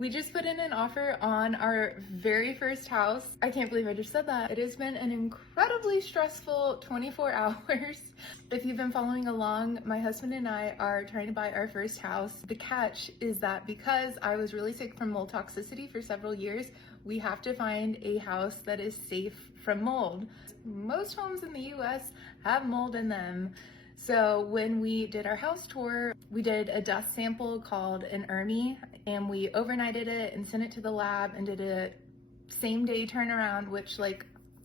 We just put in an offer on our very first house. I can't believe I just said that. It has been an incredibly stressful 24 hours. If you've been following along, my husband and I are trying to buy our first house. The catch is that because I was really sick from mold toxicity for several years, we have to find a house that is safe from mold. Most homes in the US have mold in them. So when we did our house tour, we did a dust sample called an ERMI, and we overnighted it and sent it to the lab and did a same day turnaround, which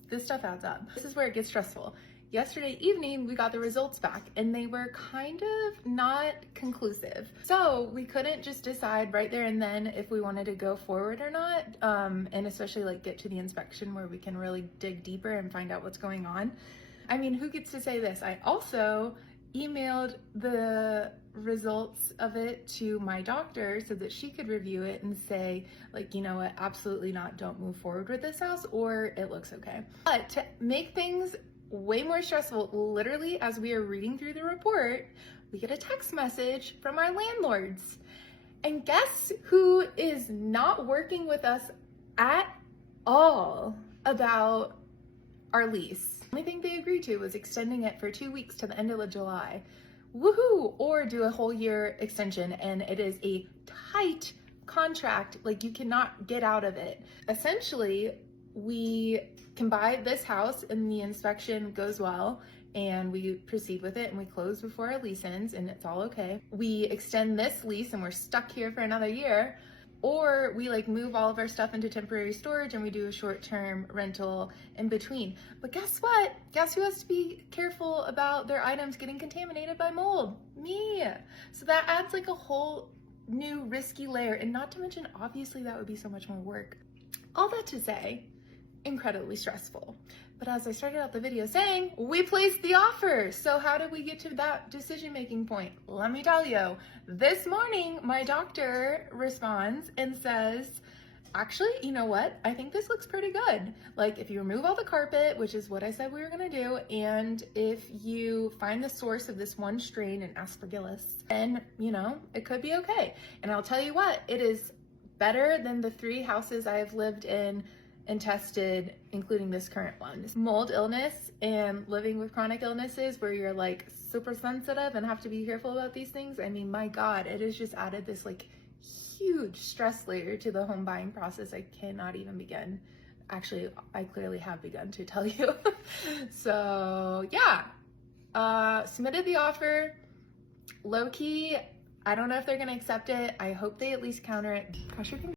this stuff adds up. This is where it gets stressful. Yesterday evening, we got the results back and they were kind of not conclusive. So we couldn't just decide right there and then if we wanted to go forward or not, and especially get to the inspection where we can really dig deeper and find out what's going on. I mean, who gets to say this? I also emailed the results of it to my doctor so that she could review it and say, you know what, absolutely not, don't move forward with this house, or it looks okay. But to make things way more stressful, literally as we are reading through the report, we get a text message from our landlords. And guess who is not working with us at all about our lease? The only thing they agreed to was extending it for 2 weeks to the end of July. Woohoo! Or do a whole year extension, and it is a tight contract, you cannot get out of it. Essentially, we can buy this house and the inspection goes well and we proceed with it and we close before our lease ends and it's all okay. We extend this lease and we're stuck here for another year, or we move all of our stuff into temporary storage and we do a short-term rental in between. But guess what? Guess who has to be careful about their items getting contaminated by mold? Me. So that adds a whole new risky layer, and not to mention, obviously that would be so much more work. All that to say, incredibly stressful. But as I started out the video saying, we placed the offer. So how did we get to that decision-making point? Let me tell you. This morning, my doctor responds and says, actually, you know what? I think this looks pretty good. If you remove all the carpet, which is what I said we were gonna do, and if you find the source of this one strain in aspergillus, then, it could be okay. And I'll tell you what, it is better than the 3 houses I have lived in and tested, including this current one. Mold illness and living with chronic illnesses where you're super sensitive and have to be careful about these things. I mean, my God, it has just added this huge stress layer to the home buying process. I cannot even begin. Actually, I clearly have begun to tell you. So yeah, submitted the offer. Low key, I don't know if they're gonna accept it. I hope they at least counter it. Cross your fingers.